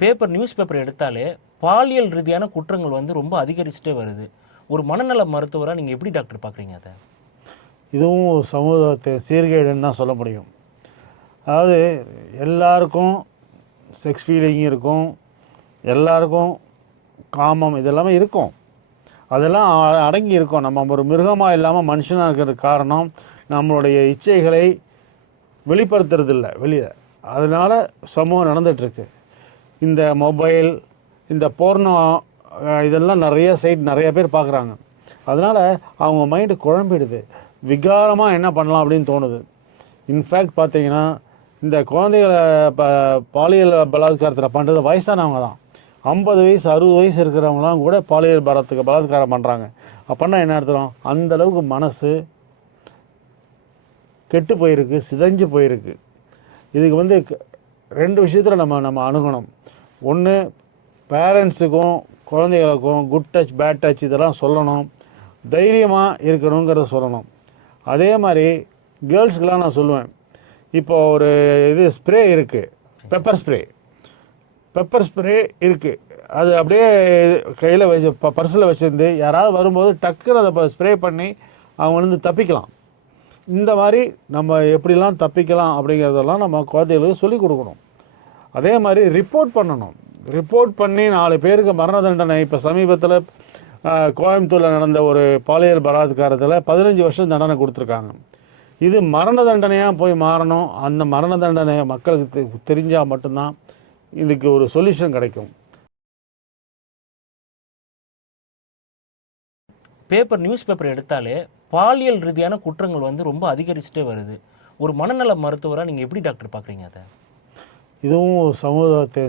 Paper news paper எடுத்தாலே பாலியல் ரீதியான குற்றங்கள் வந்து ரொம்ப அதிகரிச்சுட்டே வருது. ஒரு மனநல மருத்துவரா நீங்க எப்படி டாக்டர் பார்க்குறீங்க அத? இதுவும் சமூகத்தை சீர்கேடுன்னு தான் சொல்ல முடியும். அதாவது எல்லாருக்கும் செக்ஸ் ஃபீலிங் இருக்கும், எல்லாருக்கும் காமம் இதெல்லாமே இருக்கும். அதெல்லாம் அடங்கி இருக்கும். நம்ம ஒரு மிருகமாக இல்லாமல் மனுஷனாக இருக்கிறதுக்கு காரணம் நம்மளுடைய இச்சைகளை வெளிப்படுத்துறதில்ல வெளியே. அதனால் சமூகம் நடந்துகிட்ருக்கு. இந்த மொபைல், இந்த போர்னோ இதெல்லாம் நிறைய சைட் நிறைய பேர் பார்க்குறாங்க. அதனால் அவங்க மைண்டு குழம்பிடுது. விகாரமாக என்ன பண்ணலாம் அப்படின்னு தோணுது. இன்ஃபேக்ட் பார்த்தீங்கன்னா இந்த குழந்தைகளை பாலியல் பலாத்காரத்தில் பண்ணுறது வயசானவங்க தான். 50 வயசு 60 வயசு இருக்கிறவங்களாம் கூட பாலியல் பலாத்காரம் பண்ணுறாங்க. அப்படின்னா என்ன அர்த்தம்? அந்தளவுக்கு மனசு கெட்டு போயிருக்கு, சிதைஞ்சு போயிருக்கு. இதுக்கு வந்து 2 விஷயத்தில் நம்ம அணுகணும். ஒன்று, பேரண்ட்ஸுக்கும் குழந்தைகளுக்கும் குட் டச் பேட் டச் இதெல்லாம் சொல்லணும், தைரியமாக இருக்கணுங்கிறத சொல்லணும். அதே மாதிரி கேர்ள்ஸுக்கெலாம் நான் சொல்லுவேன், இப்போ ஒரு ஸ்ப்ரே இருக்குது, பெப்பர் ஸ்ப்ரே இருக்குது. அது அப்படியே கையில் வச்சு பர்ஸில் வச்சுருந்து யாராவது வரும்போது டக்குன்னு அதை ஸ்ப்ரே பண்ணி அவங்க வந்து தப்பிக்கலாம். இந்த மாதிரி நம்ம எப்படிலாம் தப்பிக்கலாம் அப்படிங்கிறதெல்லாம் நம்ம குழந்தைகளுக்கு சொல்லிக் கொடுக்கணும். அதே மாதிரி ரிப்போர்ட் பண்ணணும். ரிப்போர்ட் பண்ணி 4 பேருக்கு மரண தண்டனை. இப்போ சமீபத்தில் கோயம்புத்தூரில் நடந்த ஒரு பாலியல் பலாத்காரத்தில் 15 வருஷம் தண்டனை கொடுத்துருக்காங்க. இது மரண தண்டனையாக போய் மாறணும். அந்த மரண தண்டனை மக்களுக்கு தெரிஞ்சால் மட்டும்தான் இதுக்கு ஒரு சொல்யூஷன் கிடைக்கும். பேப்பர் நியூஸ் பேப்பர் எடுத்தாலே பாலியல் ரீதியான குற்றங்கள் வந்து ரொம்ப அதிகரிச்சுட்டே வருது. ஒரு மனநல மருத்துவரா நீங்க எப்படி டாக்டர் பார்க்குறீங்க அத? இதுவும் சமூகத்தை